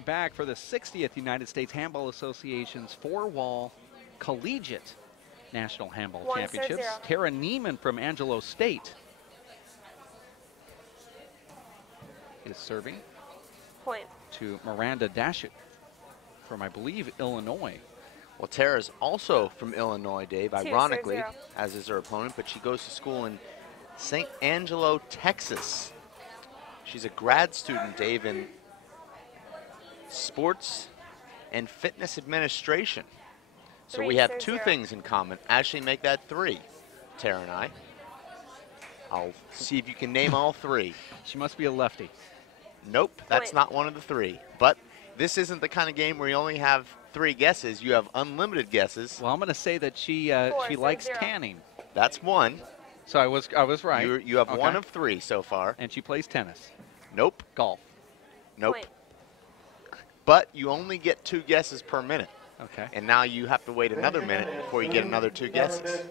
are back for the 60th United States Handball Association's four-wall collegiate national handball championships. Tara Nieman from Angelo State is serving. Point. To Miranda Dashut from, I believe, Illinois. Well, Tara's also from Illinois, Dave, ironically, as is her opponent, but she goes to school in St. Angelo, Texas. She's a grad student, Dave, in sports and fitness administration. So we have two things in common. Actually, make that three, Tara and I. I'll see if you can name all three. She must be a lefty. Nope, that's not one of the three. But this isn't the kind of game where you only have three guesses. You have unlimited guesses. Well, I'm going to say that she likes tanning. That's one. So I was right. You have one of three so far. And she plays tennis. Nope. Golf. Nope. Point. But you only get 2 guesses per minute. Okay. And now you have to wait another minute before you get another 2 guesses.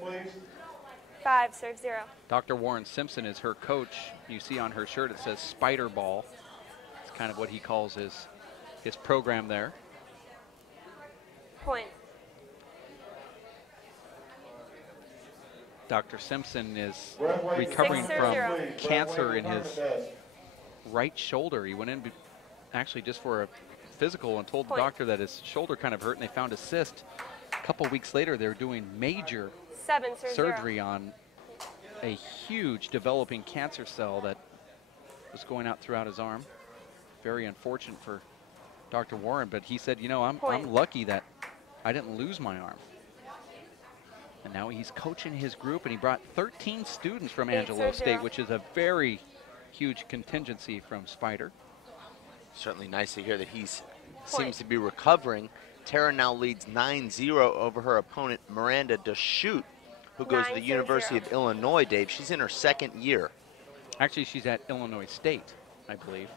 5, serve 0. Dr. Warren Simpson is her coach. You see on her shirt it says Spider Ball. It's kind of what he calls his program there. Point. Dr. Simpson is recovering from cancer in his right shoulder. He went in actually just for a physical and told the doctor that his shoulder kind of hurt, and they found a cyst. A couple weeks later, they were doing major 7, surgery on a huge developing cancer cell that was going out throughout his arm. Very unfortunate for Dr. Warren, but he said, you know, I'm lucky that I didn't lose my arm. And now he's coaching his group, and he brought 13 students from Angelo State, which is a very huge contingency from Spider. Certainly nice to hear that he seems to be recovering. Tara now leads 9-0 over her opponent, Miranda Dashut, who goes to the University of Illinois, Dave. She's in her 2nd year. Actually, she's at Illinois State, I believe.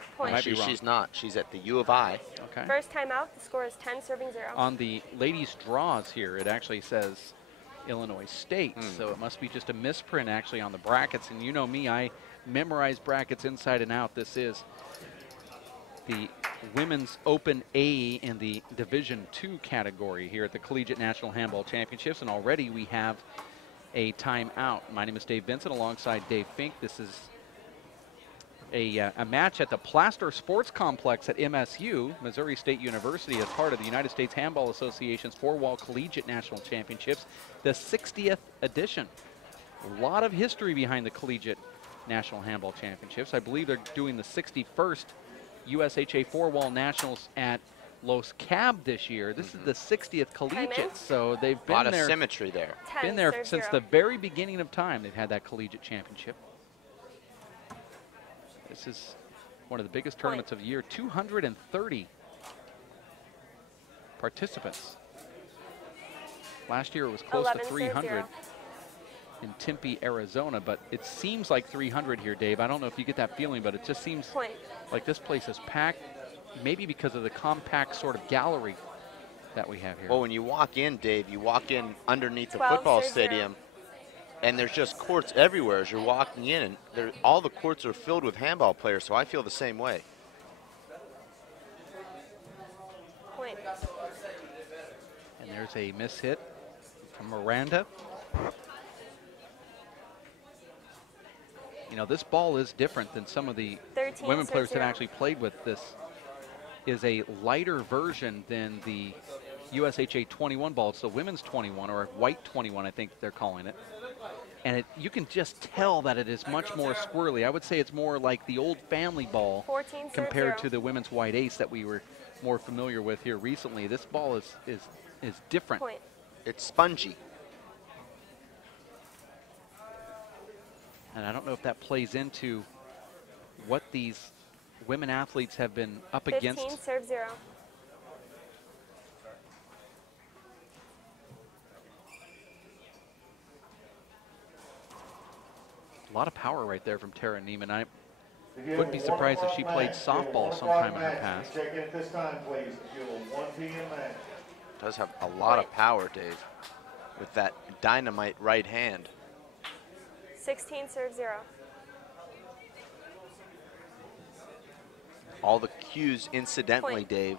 She's not. She's at the U of I. Okay. First time out, the score is 10, serving 0. On the ladies' draws here, it actually says Illinois State, so it must be just a misprint actually on the brackets. And you know me, I memorize brackets inside and out. This is the Women's Open A in the Division II category here at the Collegiate National Handball Championships, and already we have a timeout. My name is Dave Vincent alongside Dave Fink. This is a match at the Plaster Sports Complex at MSU, Missouri State University, as part of the United States Handball Association's four-wall collegiate national championships, the 60th edition. A lot of history behind the collegiate national handball championships. I believe they're doing the 61st USHA four-wall nationals at Los Cab this year. This is the 60th collegiate, so they've been there. A lot of symmetry there. Been there since the very beginning of time. They've had that collegiate championship. This is one of the biggest tournaments of the year. 230 participants. Last year it was close to 300 in Tempe, Arizona, but it seems like 300 here, Dave. I don't know if you get that feeling, but it just seems like this place is packed, maybe because of the compact sort of gallery that we have here. Well, when you walk in, Dave, you walk in underneath the football stadium, and there's just courts everywhere as you're walking in, and all the courts are filled with handball players, so I feel the same way. And there's a miss hit from Miranda. You know, this ball is different than some of the women players that actually played with. This is a lighter version than the USHA 21 ball. It's the women's 21, or white 21, I think they're calling it. And you can just tell that it is much more squirrely. I would say it's more like the old family ball compared to the women's white ace that we were more familiar with here recently. This ball is different. It's spongy. And I don't know if that plays into what these women athletes have been up against. 15, serve 0. A lot of power right there from Tara Nieman. I wouldn't be surprised if she played softball sometime in her past. Check in at this time, please. If you'll 1 p.m. match. Does have a lot of power, Dave, with that dynamite right hand. 16, serve 0. All the cues, incidentally, Point. Dave,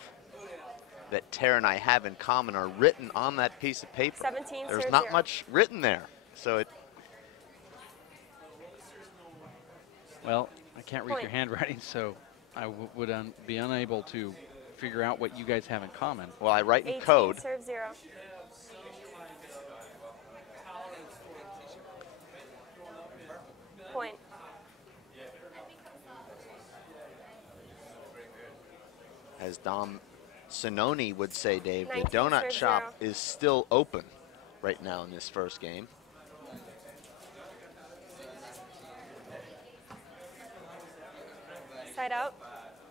that Tara and I have in common are written on that piece of paper. 17, There's serve not 0. much written there. So it, Well, I can't read your Point. handwriting, so I would be unable to figure out what you guys have in common. well, I write in 18, code. serve 0. Point. As Dom Sinoni would say, Dave, the 19, donut serve shop 0. is still open right now in this first game. Side out.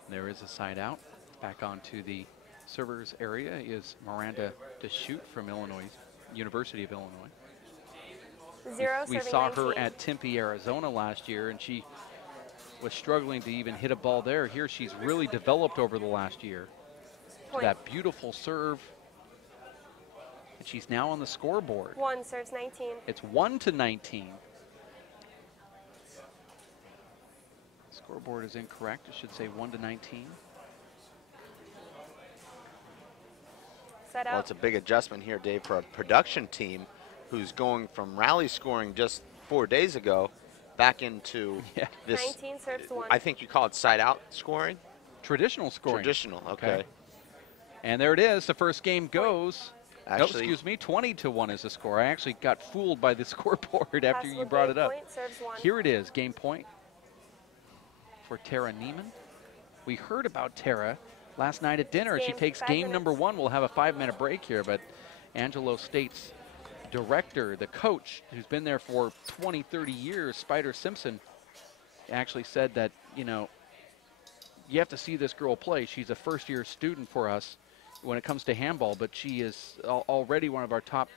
There is a side out. Back onto the servers area is Miranda Dashut from Illinois, University of Illinois. 0, We serving saw 19. her at Tempe, Arizona last year, and she was struggling to even hit a ball there. Here she's really developed over the last year. Point. That beautiful serve. And she's now on the scoreboard. 1, serves 19. It's 1-19. Scoreboard is incorrect. It should say 1-19. Side Well, out. it's a big adjustment here, Dave, for a production team who's going from rally scoring just 4 days ago back into Yeah. this. 19, serves 1. I think you call it side out scoring? Traditional scoring. Traditional, okay. And there it is. The first game goes. Nope, Actually, excuse me, 20-1 is the score. I actually got fooled by the scoreboard after you Possible brought game it up. Point, serves 1. Here it is, game point for Tara Nieman. We heard about Tara last night at dinner. She Game, takes 5 game minutes. number 1. We'll have a 5-minute break here, but Angelo State's director, the coach, who's been there for 20, 30 years, Spider Simpson, actually said that, you know, you have to see this girl play. She's a first-year student for us when it comes to handball, but she is already one of our top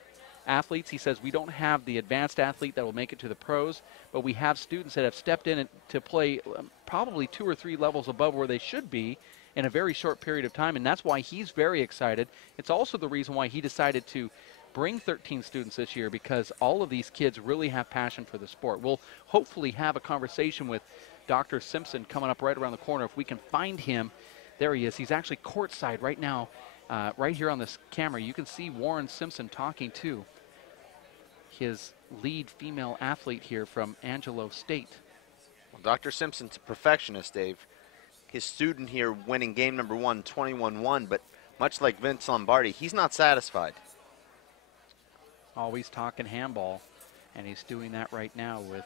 athletes. He says we don't have the advanced athlete that will make it to the pros, but we have students that have stepped in to play probably 2 or 3 levels above where they should be in a very short period of time, and that's why he's very excited. It's also the reason why he decided to bring 13 students this year, because all of these kids really have passion for the sport. We'll hopefully have a conversation with Dr. Simpson coming up right around the corner if we can find him. There he is. He's actually courtside right now. Right here on this camera, you can see Warren Simpson talking to his lead female athlete here from Angelo State. well, Dr. Simpson's a perfectionist, Dave. His student here winning game number 1, 21-1, but much like Vince Lombardi, he's not satisfied. Always talking handball, and he's doing that right now with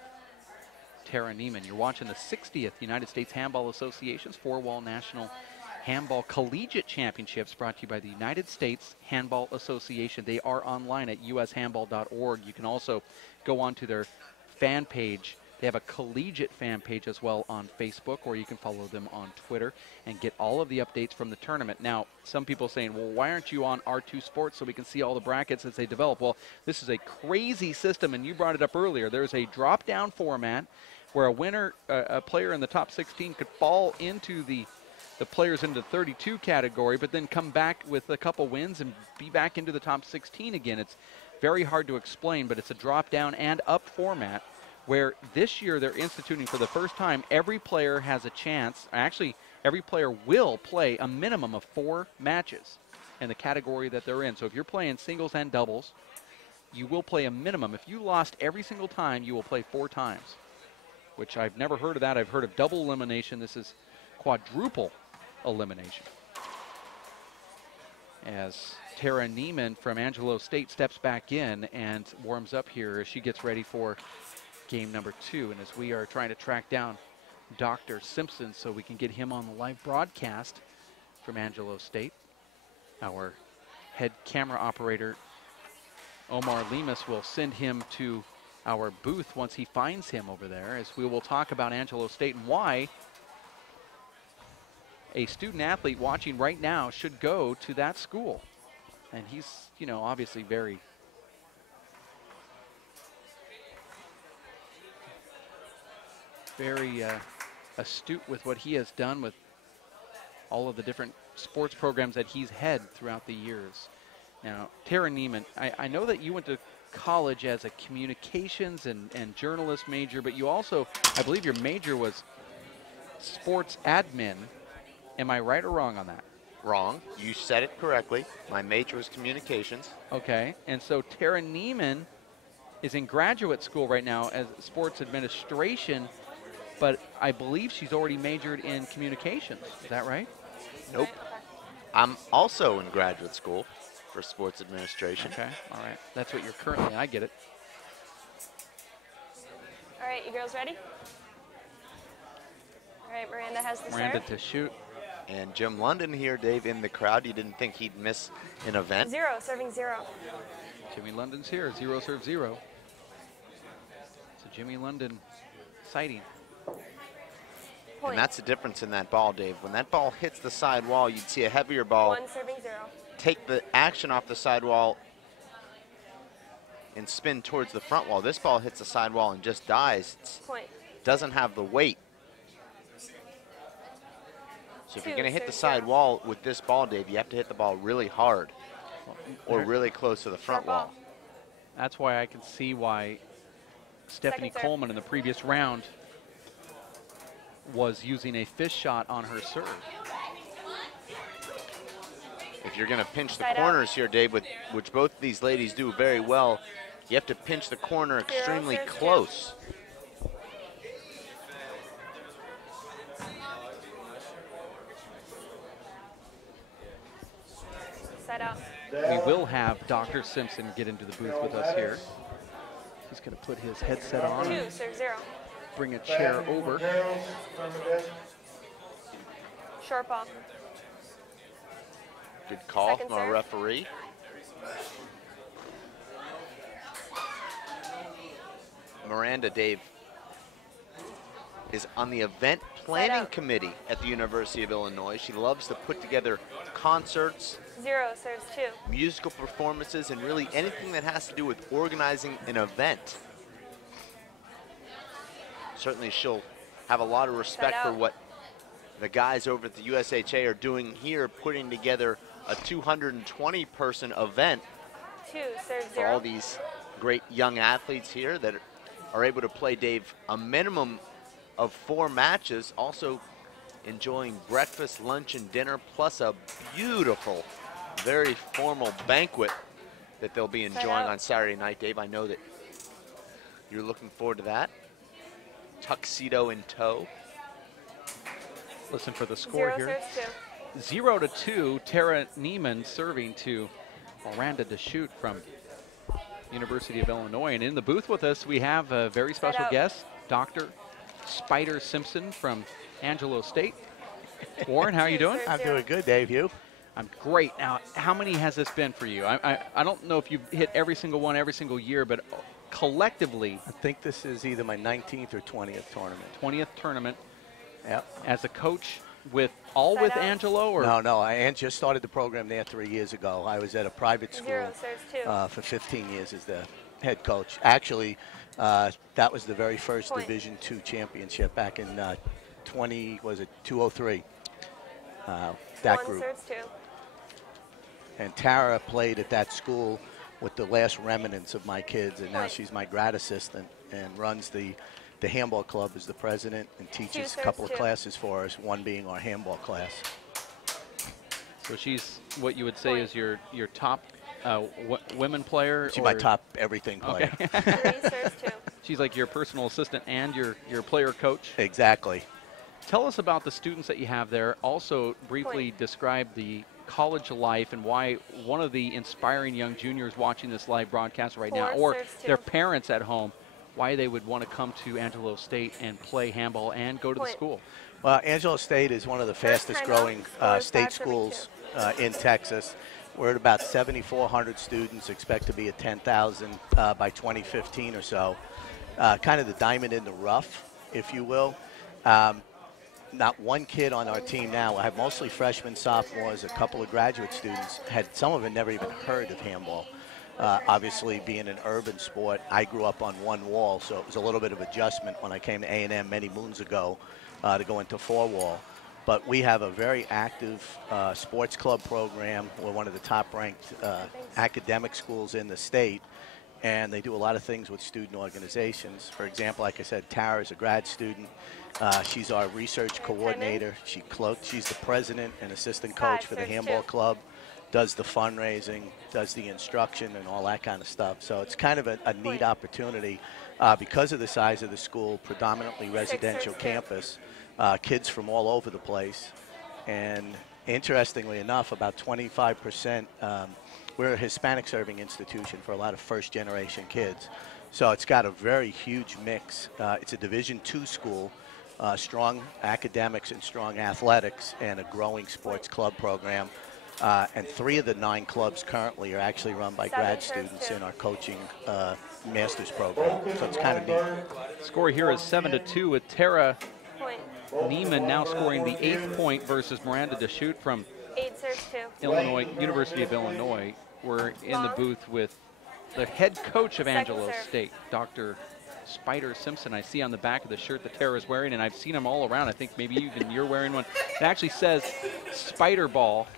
Tara Nieman. You're watching the 60th United States Handball Association's 4-wall National Handball Collegiate Championships, brought to you by the United States Handball Association. They are online at ushandball.org. You can also go on to their fan page. They have a collegiate fan page as well on Facebook, or you can follow them on Twitter and get all of the updates from the tournament. Now, some people saying, well, why aren't you on R2 Sports so we can see all the brackets as they develop? Well, this is a crazy system, and you brought it up earlier. There's a drop-down format where a player in the top 16 could fall into the players into the 32 category, but then come back with a couple wins and be back into the top 16 again. It's very hard to explain, but it's a drop-down and up format where this year they're instituting for the first time every player has a chance. Actually, every player will play a minimum of 4 matches in the category that they're in. So if you're playing singles and doubles, you will play a minimum. If you lost every single time, you will play 4 times, which I've never heard of that. I've heard of double elimination. This is quadruple elimination. As Tara Nieman from Angelo State steps back in and warms up here as she gets ready for game number 2. And as we are trying to track down Dr. Simpson so we can get him on the live broadcast from Angelo State, our head camera operator, Omar Lemus, will send him to our booth once he finds him over there, as we will talk about Angelo State and why a student athlete watching right now should go to that school. And he's, you know, obviously very astute with what he has done with all of the different sports programs that he's had throughout the years. Now, Tara Nieman, I know that you went to college as a communications and journalist major, but you also, I believe your major was sports admin. Am I right or wrong on that? Wrong. You said it correctly. My major is communications. Okay, and so Tara Nieman is in graduate school right now as sports administration, but I believe she's already majored in communications. Is that right? Nope. I'm also in graduate school for sports administration. Okay, all right. That's what you're currently, I get it. All right, you girls ready? All right, Miranda has the Miranda serve. to shoot. And Jim London here, Dave, in the crowd. You didn't think he'd miss an event? 0, serving 0. Jimmy London's here, 0 serve 0. It's a Jimmy London sighting. Point. And that's the difference in that ball, Dave. When that ball hits the side wall, you'd see a heavier ball 1, serving 0. take the action off the side wall and spin towards the front wall. This ball hits the side wall and just dies. Point. Doesn't have the weight. So if you're 2, going to hit the serve side 0. wall with this ball, Dave, you have to hit the ball really hard or really close to the front Short ball. wall. That's why I can see why Stephanie Second serve. Coleman in the previous round was using a fish shot on her serve. If you're going to pinch the Side out. corners here, Dave, which both of these ladies do very well, you have to pinch the corner extremely serve 2. close. Side out. We will have Dr. Simpson get into the booth with us here. He's going to put his headset on 2, and serve 0. bring a chair over. Girls, affirmative. Short ball. Good call Second from our serve. referee. Miranda, Dave, is on the event planning out. committee at the University of Illinois. She loves to put together concerts, 0, serves 2. musical performances, and really anything that has to do with organizing an event. Certainly she'll have a lot of respect for out. what the guys over at the USHA are doing here, putting together a 220-person event 2, serves for all 0. these great young athletes here that are able to play, Dave, a minimum of 4 matches, also enjoying breakfast, lunch, and dinner, plus a beautiful, very formal banquet that they'll be enjoying out. on Saturday night. Dave, I know that you're looking forward to that. Tuxedo in tow. Listen for the score 0, here. serves 2. 0-2, Tara Nieman serving to Miranda Dashut from University of Illinois. And in the booth with us, we have a very special out. guest, Dr. Spider Simpson from Angelo State. Warren, how are you doing? Serve I'm 0. doing good, Dave. You? I'm great. Now, how many has this been for you? I don't know if you've hit every single one every single year, but collectively, I think this is either my 19th or 20th tournament. 20th tournament Yep. as a coach with Side with out. Angelo, or No, I just started the program there 3 years ago. I was at a private 0, school serves 2. for 15 years as the head coach. Actually, that was the very first Point. Division II championship back in 203. That 1, group. serves 2. And Tara played at that school with the last remnants of my kids, and now Point. she's my grad assistant and runs the handball club as the president and teaches a couple of serves 2. classes for us, one being our handball class. so she's what you would say Point. is your top women player? She's my or- top everything player. Okay. 3, serves 2. She's like your personal assistant and your player coach. Exactly. Tell us about the students that you have there. Also, briefly Point. describe the college life and why one of the inspiring young juniors watching this live broadcast right now, 4, or serves 2. their parents at home, why they would want to come to Angelo State and play handball and go to the Point. school. Well, Angelo State is one of the First fastest time out, growing score is state 5 serving schools in Texas. We're at about 7,400 students, expect to be at 10,000 by 2015 or so. Kind of the diamond in the rough, if you will. Not one kid on our team now. I have mostly freshmen, sophomores, a couple of graduate students. Some of them never even heard of handball. Obviously, being an urban sport, I grew up on one wall, so it was a little bit of adjustment when I came to A&M many moons ago to go into four wall. But we have a very active sports club program. We're one of the top-ranked academic schools in the state. and they do a lot of things with student organizations. For example, like I said, Tara is a grad student. She's our research coordinator. She's the president and assistant coach for the handball club, does the fundraising, does the instruction, and all that kind of stuff. So it's kind of a neat opportunity because of the size of the school, predominantly residential campus, kids from all over the place. And interestingly enough, about 25%, we're a Hispanic serving institution for a lot of first-generation kids. So it's got a very huge mix. It's a Division II school, strong academics and strong athletics, and a growing sports club program. And 3 of the 9 clubs currently are actually run by grad students in our coaching master's program. So it's kind of neat. Score here is 7-2 with Tara Nieman now scoring the 8th point versus Miranda Dashut from 8 serves 2. Illinois, University of Illinois. We're in the booth with the head coach of Angelo State, Dr. Spider Simpson. I see on the back of the shirt that Tara is wearing, and I've seen them all around. I think maybe even you're wearing one. It actually says Spider Ball.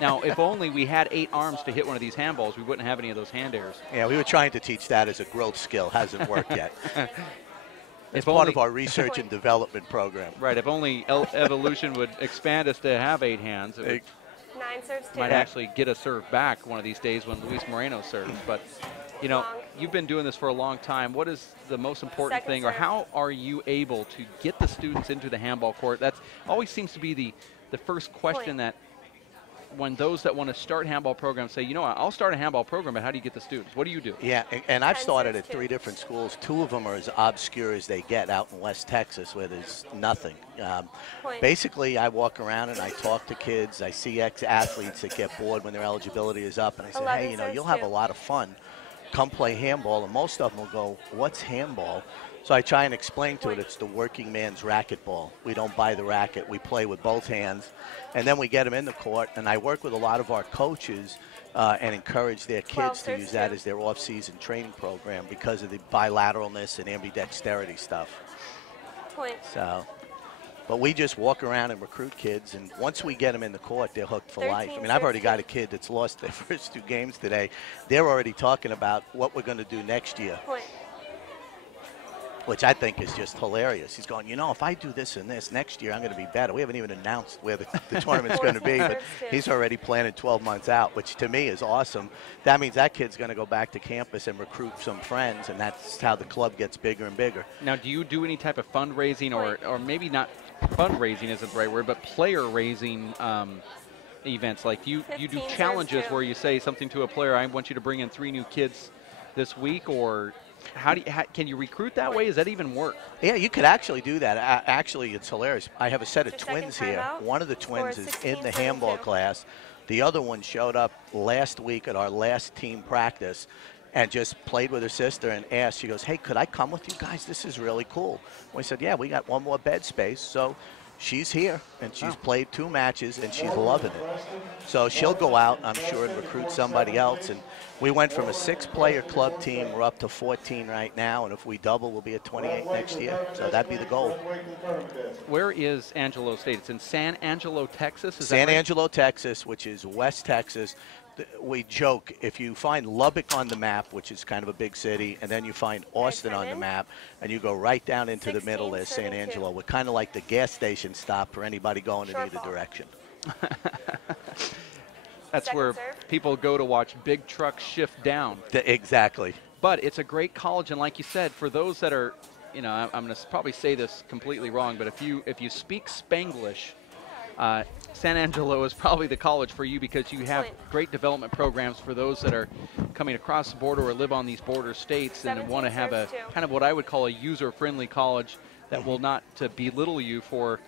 Now, if only we had 8 arms to hit one of these handballs, we wouldn't have any of those hand airs. Yeah, we were trying to teach that as a growth skill. Hasn't worked yet. It's part only, of our research and development program. Right, if only evolution would expand us to have 8 hands, it 9 serves 2. might actually get a serve back one of these days when Luis Moreno serves. But, you know, you've been doing this for a long time. What is the most important thing, or how are you able to get the students into the handball court? That always seems to be the first question that when those that want to start handball programs say, you know, I'll start a handball program, but how do you get the students? What do you do? Yeah, and I've started at 3 different schools. 2 of them are as obscure as they get out in West Texas where there's nothing. Basically, I walk around and I talk to kids. I see ex-athletes that get bored when their eligibility is up, and I say, hey, you know, you'll have a lot of fun. Come play handball, and most of them will go, what's handball? So I try and explain to it, it's the working man's racquetball. We don't buy the racket, we play with both hands. And then we get them in the court, and I work with a lot of our coaches and encourage their kids to use that as their off-season training program because of the bilateralness and ambidexterity stuff. So, but we just walk around and recruit kids, and once we get them in the court, they're hooked for life. I mean, I've already got a kid that's lost their first 2 games today. They're already talking about what we're going to do next year, which I think is just hilarious. He's going, you know, if I do this and this next year, I'm going to be better. We haven't even announced where the tournament's going to be, but he's already planning 12 months out, which to me is awesome. That means that kid's going to go back to campus and recruit some friends, and that's how the club gets bigger and bigger. Now, do you do any type of fundraising, or maybe not fundraising isn't the right word, but player raising events? Like you do challenges where you say something to a player, I want you to bring in 3 new kids this week, or can you recruit that way? Does that even work? Yeah, you could actually do that. Actually, it's hilarious. I have a set of twins here. One of the twins is in the handball class. The other one showed up last week at our last team practice and just played with her sister and asked, she goes, hey, could I come with you guys? This is really cool. We said, yeah, we got 1 more bed space. So she's here, and she's played 2 matches, and she's loving it. So she'll go out, I'm sure, and recruit somebody else. And we went from a 6-player club team. We're up to 14 right now, and if we double, we'll be at 28 next year. So that'd be the goal. Where is Angelo State? It's in San Angelo, Texas? San Angelo, Texas, which is West Texas. We joke, if you find Lubbock on the map, which is kind of a big city, and then you find Austin on the map, and you go right down into the middle, there's San Angelo. We're kind of like the gas station stop for anybody going in either direction. That's where people go to watch big trucks shift down. Exactly. But it's a great college, and like you said, for those that are, you know, I'm going to probably say this completely wrong, but if you speak Spanglish, San Angelo is probably the college for you because you have great development programs for those that are coming across the border or live on these border states and want to have a kind of what I would call a user-friendly college that will not to belittle you for,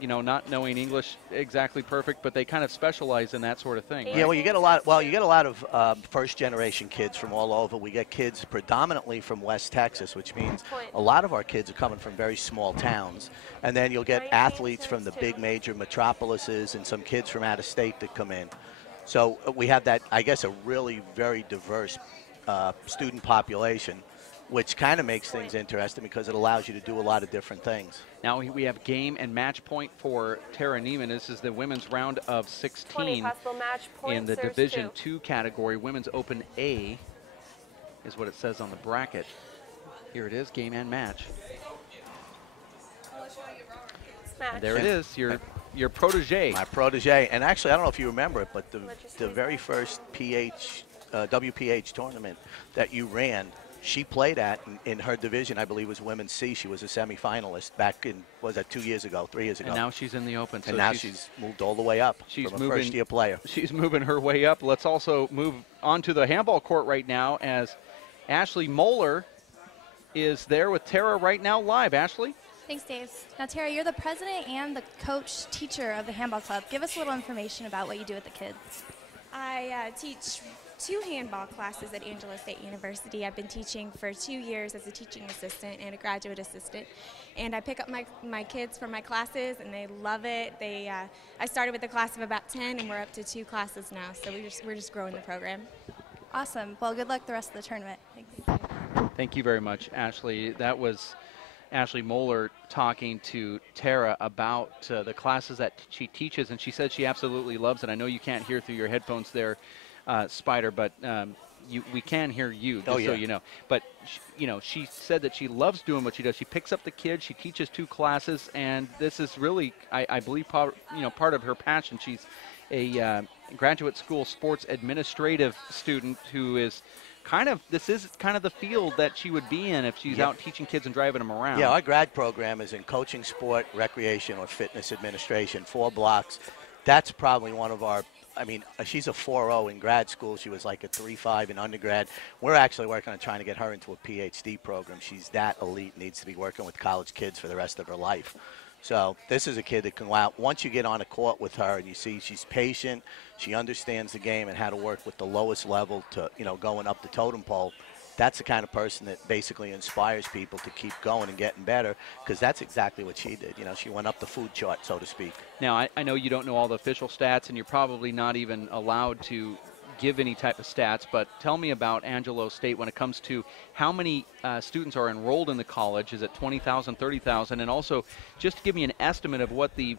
you know, not knowing English exactly perfect, but they kind of specialize in that sort of thing. Right? Yeah, well, you get a lot. Well, you get a lot of first-generation kids from all over. We get kids predominantly from West Texas, which means a lot of our kids are coming from very small towns, and then you'll get athletes from the big major metropolises and some kids from out of state that come in. So we have that, I guess, a really very diverse student population, which kind of makes things interesting because it allows you to do a lot of different things. Now we have game and match point for Tara Nieman. This is the women's round of 16 match point, in the Division II category, Women's Open A. is what it says on the bracket. Here it is, game and match. Match. And there it is, your protege. My protege, and actually, I don't know if you remember it, but the very first WPH tournament that you ran, she played at in her division, I believe was Women's C. She was a semifinalist back in, was that 2 years ago, 3 years ago? And now she's in the Open. And now she's moved all the way up. She's from moving, a first-year player. She's moving her way up. Let's also move onto the handball court right now as Ashley Moeller is there with Tara right now live. Ashley? Thanks, Dave. Now, Tara, you're the president and the coach teacher of the handball club. Give us a little information about what you do with the kids. I teach 2 handball classes at Angelo State University. I've been teaching for 2 years as a teaching assistant and a graduate assistant. And I pick up my kids from my classes, and they love it. I started with a class of about 10, and we're up to 2 classes now. So we're just growing the program. Awesome. Well, good luck the rest of the tournament. Thanks. Thank you very much, Ashley. That was Ashley Moeller talking to Tara about the classes that she teaches, and she said she absolutely loves it. I know you can't hear through your headphones there, Spider, but we can hear you, just so you know. But she said that she loves doing what she does. She picks up the kids, she teaches 2 classes, and this is really, I believe, part of her passion. She's a graduate school sports administrative student who is this is kind of the field that she would be in if she's out teaching kids and driving them around. Yeah, our grad program is in coaching, sport, recreation, or fitness administration, 4 blocks. That's probably one of our, she's a 4.0 in grad school. She was like a 3.5 in undergrad. We're actually working on trying to get her into a PhD program. She's that elite, needs to be working with college kids for the rest of her life. So this is a kid that can go out. Once you get on a court with her and you see she's patient, she understands the game and how to work with the lowest level to, going up the totem pole, that's the kind of person that basically inspires people to keep going and getting better, because that's exactly what she did. She went up the food chart, so to speak. Now, I know you don't know all the official stats, and you're probably not even allowed to give any type of stats, but tell me about Angelo State when it comes to how many students are enrolled in the college. Is it 20,000, 30,000? And also, just give me an estimate of what the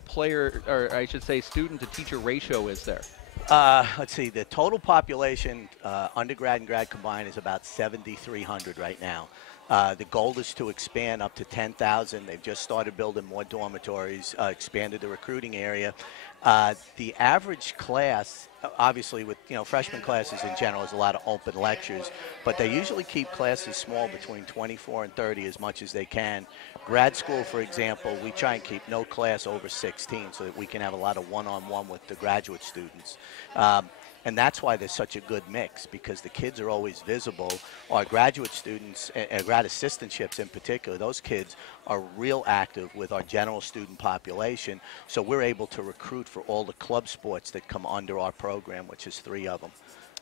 student to teacher ratio is there. Let's see, the total population, undergrad and grad combined, is about 7,300 right now. The goal is to expand up to 10,000. They've just started building more dormitories, expanded the recruiting area. The average class, obviously with freshman classes in general, is a lot of open lectures, but they usually keep classes small, between 24 and 30 as much as they can. Grad school, for example, we try and keep no class over 16 so that we can have a lot of one-on-one with the graduate students. And that's why there's such a good mix, because the kids are always visible. Our graduate students, and grad assistantships in particular, those kids are real active with our general student population. So we're able to recruit for all the club sports that come under our program, which is 3 of them.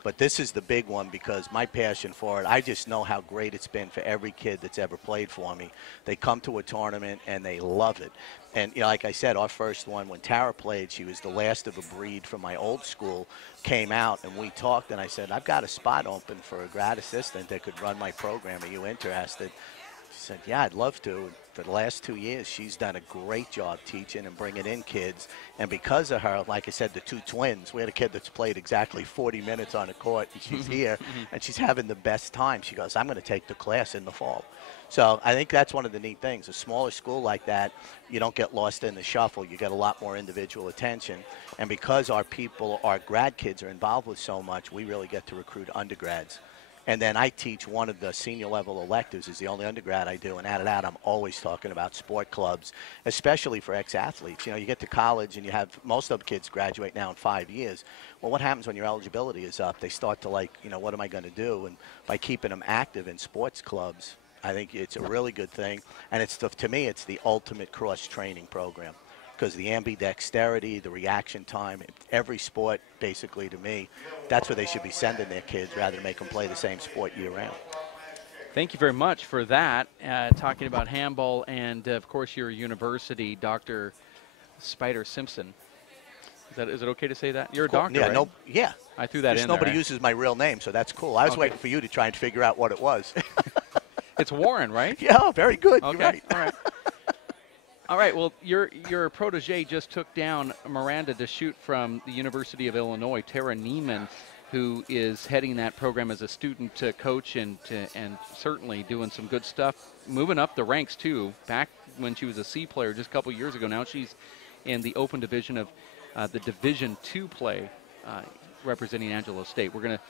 But this is the big one, because my passion for it, I just know how great it's been for every kid that's ever played for me. They come to a tournament and they love it. And like I said, our first one, when Tara played, she was the last of a breed from my old school, came out and we talked, and I said, I've got a spot open for a grad assistant that could run my program. Are you interested? She said, yeah, I'd love to. And for the last 2 years, she's done a great job teaching and bringing in kids. And because of her, like I said, the 2 twins, we had a kid that's played exactly 40 minutes on the court, and she's here, and she's having the best time. She goes, I'm going to take the class in the fall. So I think that's one of the neat things. A smaller school like that, you don't get lost in the shuffle. You get a lot more individual attention. And because our grad kids are involved with so much, we really get to recruit undergrads. And then I teach one of the senior level electives, is the only undergrad I do. And out of that, I'm always talking about sport clubs, especially for ex-athletes. You get to college and you have most of the kids graduate now in 5 years. Well, what happens when your eligibility is up? They start to what am I going to do? And by keeping them active in sports clubs, I think it's a really good thing. And to me, it's the ultimate cross-training program, because the ambidexterity, the reaction time, every sport, basically, to me, that's where they should be sending their kids rather than make them play the same sport year-round. Thank you very much for that. Talking about handball and, of course, your university, Dr. Spider Simpson. Is it okay to say that? You're a doctor, yeah, right? Yeah. I threw that in Nobody there. uses my real name, so that's cool. I was waiting for you to try and figure out what it was. It's Warren, right? Yeah, very good. Okay, You're right. all right. All right, well, your protege just took down Miranda Dashut from the University of Illinois, Tara Nieman. who is heading that program as a student coach and certainly doing some good stuff, moving up the ranks too. Back when she was a C player just a couple years ago, now she's in the open division of the Division II play, representing Angelo State. We're going to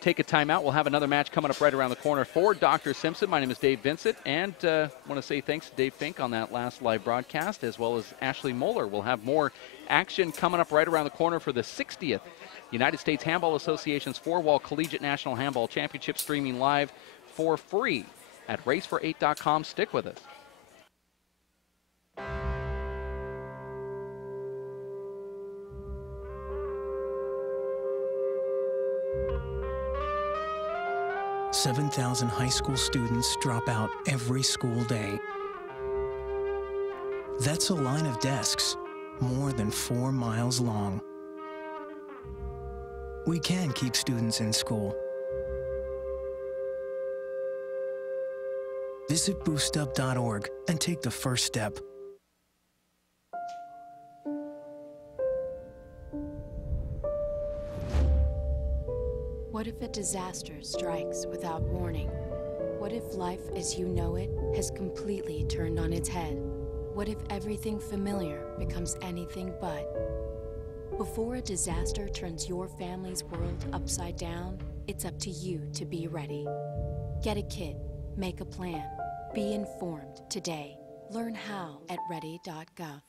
take a timeout. We'll have another match coming up right around the corner for Dr. Simpson. My name is Dave Vincent, and want to say thanks to Dave Fink on that last live broadcast, as well as Ashley Moeller. We'll have more action coming up right around the corner for the 60th United States Handball Association's Four-Wall Collegiate National Handball Championship, streaming live for free at racefor8.com. Stick with us. "7,000 high school students drop out every school day. That's a line of desks more than 4 miles long. We can keep students in school. Visit boostup.org and take the first step. What if a disaster strikes without warning? What if life as you know it has completely turned on its head? What if everything familiar becomes anything but? Before a disaster turns your family's world upside down, it's up to you to be ready. Get a kit, make a plan, be informed today. Learn how at ready.gov.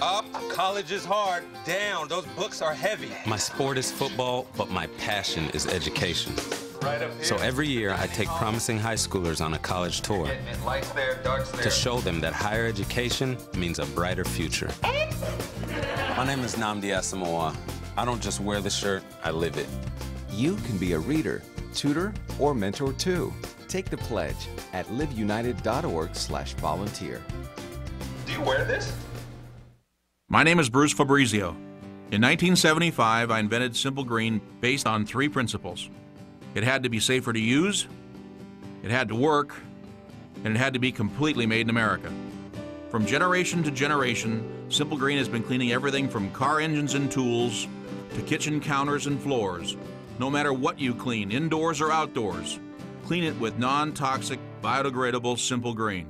Up, college is hard. Down, those books are heavy. My sport is football, but my passion is education. Right up here. So every year I take promising high schoolers on a college tour Lights there, darks there. to show them that higher education means a brighter future. My name is Nnamdi Asamoah. I don't just wear the shirt, I live it. You can be a reader, tutor, or mentor too. Take the pledge at liveunited.org/volunteer. Do you wear this? My name is Bruce Fabrizio. In 1975, I invented Simple Green based on 3 principles. It had to be safer to use, it had to work, and it had to be completely made in America. From generation to generation, Simple Green has been cleaning everything from car engines and tools to kitchen counters and floors. No matter what you clean, indoors or outdoors, clean it with non-toxic, biodegradable Simple Green.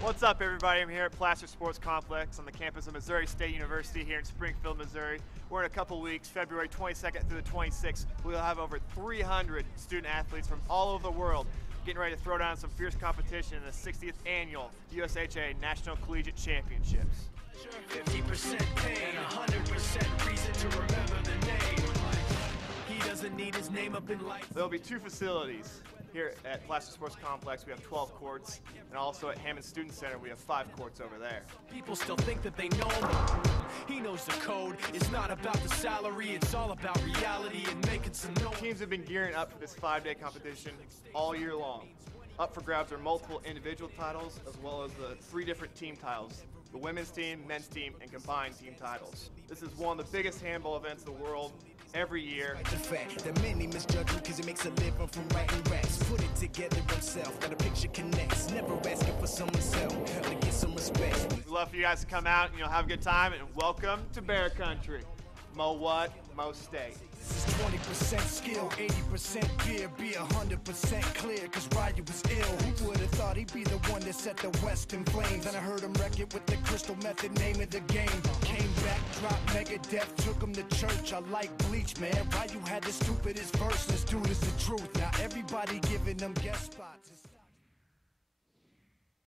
What's up, everybody? I'm here at Placer Sports Complex on the campus of Missouri State University here in Springfield, Missouri. We're in a couple weeks, February 22nd through the 26th. We'll have over 300 student athletes from all over the world getting ready to throw down some fierce competition in the 60th annual USHA National Collegiate Championships. 50% pain, 100% reason to remember the name. He doesn't need his name up in lights. There'll be 2 facilities. Here at Placer Sports Complex, we have 12 courts, and also at Hammond Student Center, we have 5 courts over there. People still think that they know him. He knows the code. It's not about the salary, it's all about reality and making some noise. Teams have been gearing up for this 5-day competition all year long. Up for grabs are multiple individual titles, as well as the 3 different team titles: the women's team, men's team, and combined team titles. This is one of the biggest handball events in the world. Every year. The fact that many misjudge him because he makes a living from writing raps. Put it together himself, got a picture connects. Never asking for someone's help to get some respect. We'd love for you guys to come out and have a good time, and welcome to Bear Country. Mo what? Mo State. This is 20% skill, 80% fear, be 100% clear, cause Ryu was ill. Who would've thought he'd be the one that set the West in flames? And I heard him wreck it with the crystal method, name of the game. Came back, dropped Megadeth, took him to church. I like Bleach, man. Ryu had the stupidest verse, this dude is the truth. Now everybody giving them guest spots.